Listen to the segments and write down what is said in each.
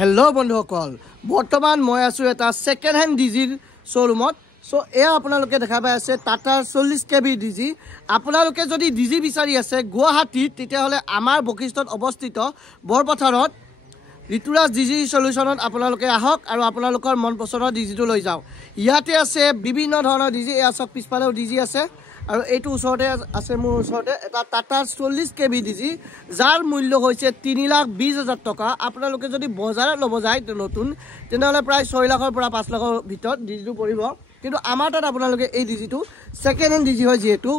Hello' বন্ধুসকল, বৰ্তমান মই আছোঁ এটা ছেকেণ্ড হেণ্ড ডিজিৰ শ্ব'ৰুমত। চ' এয়া আপোনালোকে দেখা পাই আছে টাটাৰ 40 KB ডিজি। আপোনালোকে যদি ডিজি বিচাৰি আছে গুৱাহাটীত, তেতিয়াহ'লে আমাৰ বশিষ্ঠত অৱস্থিত বৰপথাৰত ঋতুৰাজ ডিজি চলিউশ্যনত আপোনালোকে আহক আৰু আপোনালোকৰ মন পচন্দৰ ডিজিটো লৈ যাওক। ইয়াতে আছে বিভিন্ন ধৰণৰ ডিজি। এয়া চাওক, পিছফালেও ডিজি আছে আৰু এইটো ওচৰতে আছে, মোৰ ওচৰতে এটা টাটাৰ 40 KB ডিজি, যাৰ মূল্য হৈছে 3,20,000 টকা। আপোনালোকে যদি বজাৰত ল'ব যায় নতুন, তেনেহ'লে প্ৰায় 6 লাখৰ পৰা 5 লাখৰ ভিতৰত ডিজিটো পৰিব। কিন্তু আমাৰ তাত আপোনালোকে এই ডিজিটো ছেকেণ্ড হেণ্ড ডিজি হয়, যিহেতু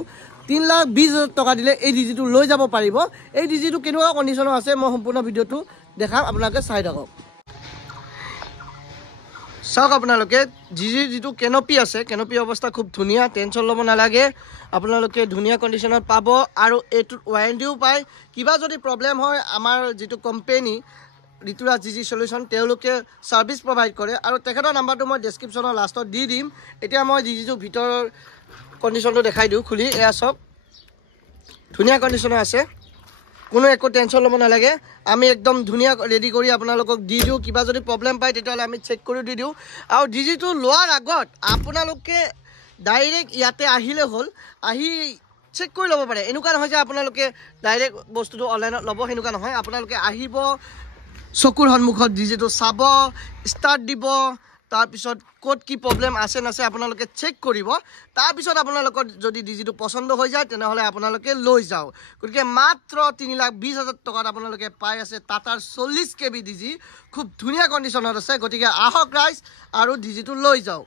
3,20,000 টকা দিলে এই ডিজিটো লৈ যাব পাৰিব। এই ডিজিটো কেনেকুৱা কণ্ডিশ্যনৰ আছে মই সম্পূৰ্ণ ভিডিঅ'টো দেখাম, আপোনালোকে চাই থাকক। চাওক, আপোনালোকে ডিজিৰ যিটো কেনপি আছে, কেনপি অৱস্থা খুব ধুনীয়া, টেনশ্যন ল'ব নালাগে। আপোনালোকে ধুনীয়া কণ্ডিশ্যনত পাব আৰু এইটোত ৱাৰেণ্টিও পায়। কিবা যদি প্ৰব্লেম হয়, আমাৰ যিটো কোম্পেনী ঋতুৰাজ ডিজি চলিউশ্যন, তেওঁলোকে ছাৰ্ভিচ প্ৰভাইড কৰে আৰু তেখেতৰ নাম্বাৰটো মই ডেছক্ৰিপশ্যনৰ লাষ্টত দি দিম। এতিয়া মই ডিজিটোৰ ভিতৰৰ কণ্ডিশ্যনটো দেখাই দিওঁ খুলি। এয়া চাওক, ধুনীয়া কণ্ডিশ্যনৰ আছে, কোনো একো টেনশ্যন ল'ব নালাগে। আমি একদম ধুনীয়া ৰেডি কৰি আপোনালোকক দি দিওঁ। কিবা যদি প্ৰব্লেম পায় তেতিয়াহ'লে আমি চেক কৰি দি দিওঁ। আৰু ডিজিটো লোৱাৰ আগত আপোনালোকে ডাইৰেক্ট ইয়াতে আহিলে হ'ল, আহি চেক কৰি ল'ব পাৰে। এনেকুৱা নহয় যে আপোনালোকে ডাইৰেক্ট বস্তুটো অনলাইনত ল'ব, সেনেকুৱা নহয়। আপোনালোকে আহিব, চকুৰ সন্মুখত ডিজিটো চাব, ষ্টাৰ্ট দিব, তাৰপিছত ক'ত কি প্ৰব্লেম আছে নাছে আপোনালোকে চেক কৰিব। তাৰপিছত আপোনালোকৰ যদি ডিজিটো পচন্দ হৈ যায়, তেনেহ'লে আপোনালোকে লৈ যাওক। গতিকে মাত্ৰ 3,20,000 টকাত আপোনালোকে পাই আছে টাটাৰ 40 KB ডিজি। খুব ধুনীয়া কণ্ডিশ্যনত আছে। গতিকে আহক ৰাইজ আৰু ডিজিটো লৈ যাওক।